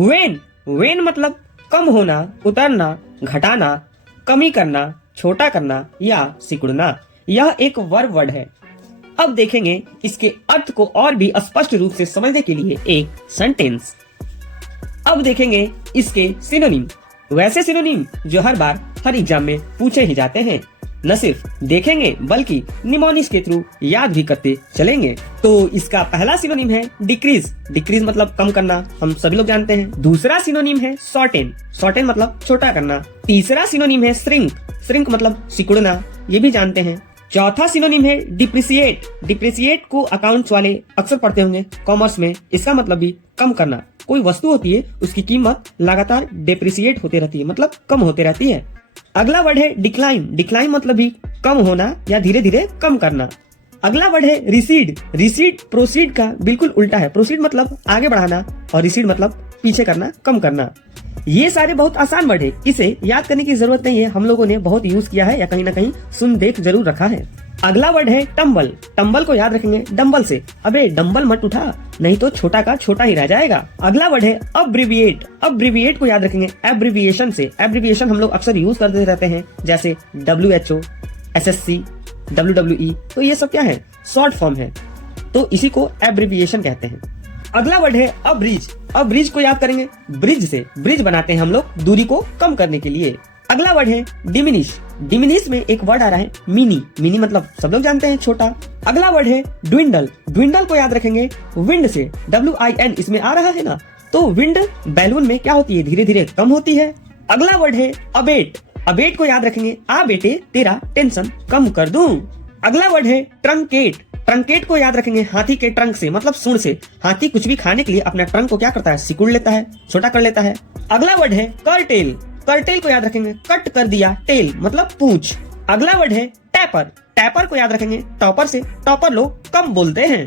When, when मतलब कम होना, उतरना, घटाना, कमी करना, छोटा करना या सिकुड़ना। यह एक वर्ब वर्ड है। अब देखेंगे इसके अर्थ को और भी स्पष्ट रूप से समझने के लिए एक सेंटेंस। अब देखेंगे इसके सिनोनिम, वैसे सिनोनिम जो हर बार हर एग्जाम में पूछे ही जाते हैं। न सिर्फ देखेंगे बल्कि निमोनिक्स के थ्रू याद भी करते चलेंगे। तो इसका पहला सिनोनिम है डिक्रीज। डिक्रीज मतलब कम करना, हम सभी लोग जानते हैं। दूसरा सिनोनिम है शॉर्टेन। शॉर्टेन मतलब छोटा करना। तीसरा सिनोनिम है श्रिंक। श्रिंक मतलब सिकुड़ना, ये भी जानते हैं। चौथा सिनोनिम है डिप्रिसिएट। डिप्रिसिएट को अकाउंट्स वाले अक्सर पढ़ते होंगे कॉमर्स में। इसका मतलब भी कम करना। कोई वस्तु होती है, उसकी कीमत लगातार डिप्रिसिएट होते रहती है, मतलब कम होते रहती है। अगला वर्ड है डिक्लाइन। डिक्लाइन मतलब भी कम होना या धीरे धीरे कम करना। अगला वर्ड है रिसीड। रिसीड प्रोसीड का बिल्कुल उल्टा है। प्रोसीड मतलब आगे बढ़ाना और रिसीड मतलब पीछे करना, कम करना। ये सारे बहुत आसान वर्ड है, इसे याद करने की जरूरत नहीं है। हम लोगों ने बहुत यूज किया है या कहीं ना कहीं सुन देख जरूर रखा है। अगला वर्ड है टम्बल। टम्बल को याद रखेंगे डम्बल से। अबे डम्बल मत उठा, नहीं तो छोटा का छोटा ही रह जाएगा। अगला वर्ड है अब्रिविएट। अब्रिविएट को याद रखेंगे एब्रिविएशन से। एब्रिविएशन हम लोग अक्सर यूज करते रहते हैं, जैसे WHO, SSC, WWE। तो ये सब क्या है? शॉर्ट फॉर्म है, तो इसी को एब्रिविएशन कहते हैं। अगला वर्ड है अब्रिज। अब्रिज को याद करेंगे ब्रिज से। ब्रिज बनाते हैं हम लोग दूरी को कम करने के लिए। अगला वर्ड है डिमिनिश। डिमिनिश में एक वर्ड आ रहा है मिनी। मिनी मतलब सब लोग जानते हैं छोटा। अगला वर्ड है ड्विंडल। ड्विंडल को याद रखेंगे विंड से। WIN इसमें आ रहा है ना, तो विंड बैलून में क्या होती है? धीरे धीरे कम होती है। अगला वर्ड है अबेट। अबेट को याद रखेंगे आ बेटे तेरा टेंशन कम कर दूं। अगला वर्ड है ट्रंकेट। ट्रंकेट को याद रखेंगे हाथी के ट्रंक से, मतलब सूंड से। हाथी कुछ भी खाने के लिए अपना ट्रंक को क्या करता है? सिकुड़ लेता है, छोटा कर लेता है। अगला वर्ड है कर्टेल। कर्टेल को याद रखेंगे कट कर दिया टेल, मतलब पूंछ। अगला वर्ड है टैपर। टैपर को याद रखेंगे टॉपर से। टॉपर लोग कम बोलते हैं।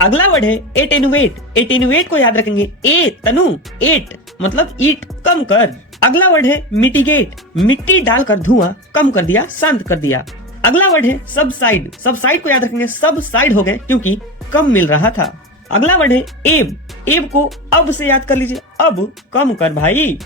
अगला वर्ड है एटेनुएट। एटेनुएट को याद रखेंगे ए तनु एट, मतलब ईट कम कर। अगला वर्ड है मिटिगेट। मिट्टी डालकर धुआं कम कर दिया, शांत कर दिया। अगला वर्ड है सबसाइड। सबसाइड को याद रखेंगे सब साइड हो गए क्योंकि कम मिल रहा था। अगला वर्ड है एब। एब को अब से याद कर लीजिए, अब कम कर भाई।